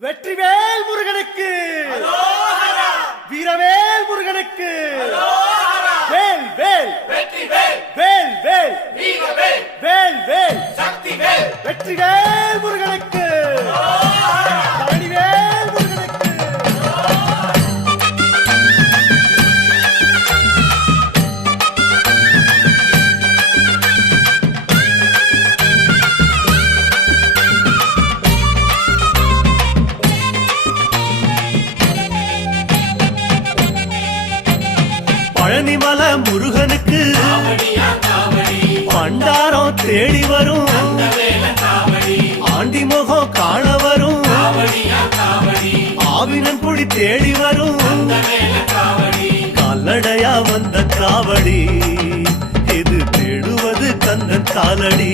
வெற்றிவேல் முருகனுக்கு, வீரவேல் முருகனுக்கு, வேல் வேல் வெற்றிவேல், வேல் வேல் வீரவேல், வேல் வேல் சக்திவேல், வெற்றிவேல் முருகனுக்கு, பழனிவேல் முருகனுக்கு. பழனிமல முருகனுக்கு காவடியா காவடி, பண்டாரம் தேடி வரும், வேல காவடி, ஆண்டி முகம் காண வரும், காவடியா காவடி, ஆவினன் குடி தேடி வரும், வேல காவடி, கால்நடையா வந்த காவடி, இது தேடுவது கந்தன் காலடி.